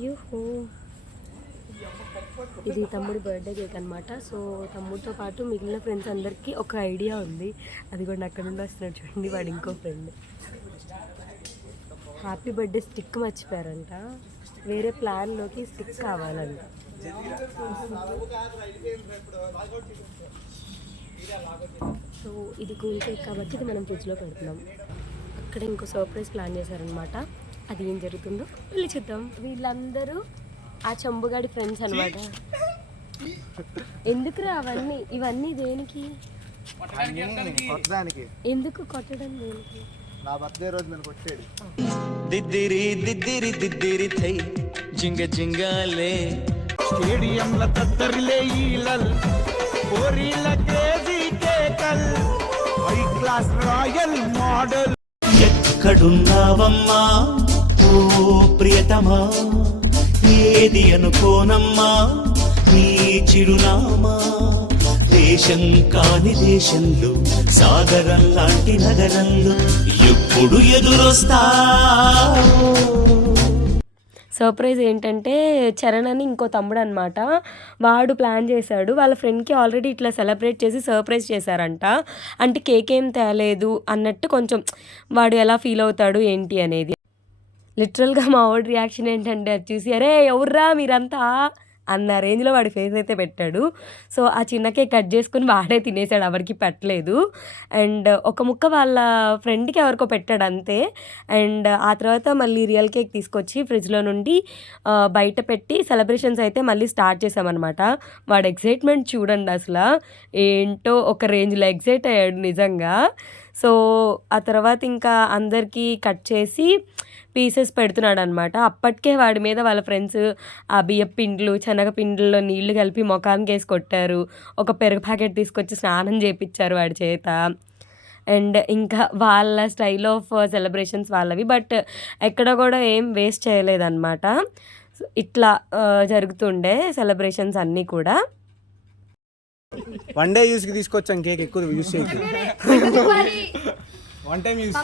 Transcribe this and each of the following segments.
యూహో. ఇది తమ్ముడి birthday cake అనమాట సో తమ్ముడితో పాటు మిగిలిన ఫ్రెండ్స్ అందరికీ ఒక ఐడియా ఉంది. అది కూడా అక్కడ నుండి వస్తున్నాడు చూడండి వాడు ఇంకో ఫ్రెండ్ హ్యాపీ బర్త్డే స్టిక్ మర్చిపోయారంట. వేరే ప్లాన్లోకి స్టిక్ కావాలంట. సో ఇది కూల్ కేక్ కాబట్టి ఇది మనం ఫ్రిడ్జ్లో పెడుతున్నాం. అక్కడ ఇంకో సర్ప్రైజ్ ప్లాన్ చేశారనమాట అది ఏం జరుగుతుందో వెళ్ళి చూద్దాం. వీళ్ళందరూ ఆ చంబుగాడి ఫ్రెండ్స్ అనమాట ఎందుకురా అవన్నీ? ఇవన్నీ దేనికి? ఎందుకు కొట్టడం దేనికి? నా బర్త్డే రోజు నన్ను కొట్టాడు దిద్దిరి దిద్దిరి దిద్దిరి థై. జింగ జింగాలే. స్టేడియంల తత్తరిలే ఈలల్ కోరిల కేజీ కేకల్. హై క్లాస్ రాయల్ మోడల్ ఎక్కడున్నావమ్మా? ఓ ప్రియతమా ఏది అనుకోనమ్మా? నీ చిరునామా? దేశం కాని దేశంలో సాగరం లాంటి నగరంలో ఎప్పుడు ఎదురొస్తా? సర్ప్రైజ్ ఏంటంటే చరణ్ అని ఇంకో తమ్ముడు అనమాట వాడు ప్లాన్ చేశాడు. వాళ్ళ ఫ్రెండ్కి ఆల్రెడీ ఇట్లా సెలబ్రేట్ చేసి సర్ప్రైజ్ చేశారంట. అంటే కేక్ ఏం తేలేదు అన్నట్టు కొంచెం వాడు ఎలా ఫీల్ అవుతాడు ఏంటి అనేది. లిటరల్గా మా వాడి రియాక్షన్ ఏంటంటే అది చూసి అరే ఎవర్రా మీరంతా? అన్న రేంజ్లో వాడి ఫేస్ అయితే పెట్టాడు. సో ఆ చిన్న కేక్ కట్ చేసుకుని వాడే తినేసాడు ఎవరికి పెట్టలేదు. అండ్ ఒక ముక్క వాళ్ళ ఫ్రెండ్కి ఎవరికో పెట్టాడు అంతే. అండ్ ఆ తర్వాత మళ్ళీ రియల్ కేక్ తీసుకొచ్చి ఫ్రిడ్జ్లో నుండి బయట పెట్టి సెలబ్రేషన్స్ అయితే మళ్ళీ స్టార్ట్ చేసామన్నమాట వాడు ఎగ్జైట్మెంట్ చూడండి అసలు. ఏంటో ఒక రేంజ్లో ఎగ్జైట్ అయ్యాడు నిజంగా. సో ఆ తర్వాత ఇంకా అందరికీ కట్ చేసి పీసెస్ పెడుతున్నాడు అనమాట అప్పటికే వాడి మీద వాళ్ళ ఫ్రెండ్స్ ఆ బియ్యం పిండ్లు శనగ పిండిలో నీళ్ళు కలిపి ముఖానికి వేసి కొట్టారు. ఒక పెరుగు ప్యాకెట్ తీసుకొచ్చి స్నానం చేయించారు వాడి చేత. అండ్ ఇంకా వాళ్ళ స్టైల్ ఆఫ్ సెలబ్రేషన్స్ వాళ్ళవి. బట్ ఎక్కడ కూడా ఏం వేస్ట్ చేయలేదన్నమాట. ఇట్లా జరుగుతుండే సెలబ్రేషన్స్ అన్నీ కూడా. వన్ డే యూస్కి తీసుకొచ్చాం కేక్ ఎక్కువ యూస్ చేయకు వన్ టైం యూస్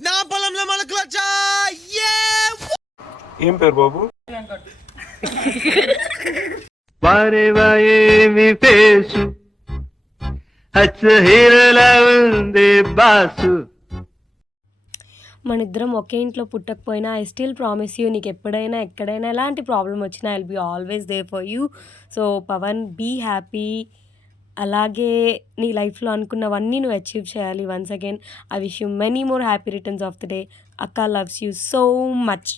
నా పొలంలో మొలకలు వచ్చా? ఏం! పేరు బాబు? వారే వాయేమి ఫేసు అచ్చ హీరోలా ఉంది బాసు. మన ఇద్దరం ఒకే ఇంట్లో పుట్టకపోయినా ఐ స్టిల్ ప్రామిస్ యూ నీకు ఎప్పుడైనా ఎక్కడైనా ఎలాంటి ప్రాబ్లం వచ్చినా I be always there for you so Pavan be happy అలాగే నీ లైఫ్లో అనుకున్నవన్నీ నువ్వు అచీవ్ చేయాలి once again I wish you many more happy returns of the day అక్క లవ్స్ యూ సో మచ్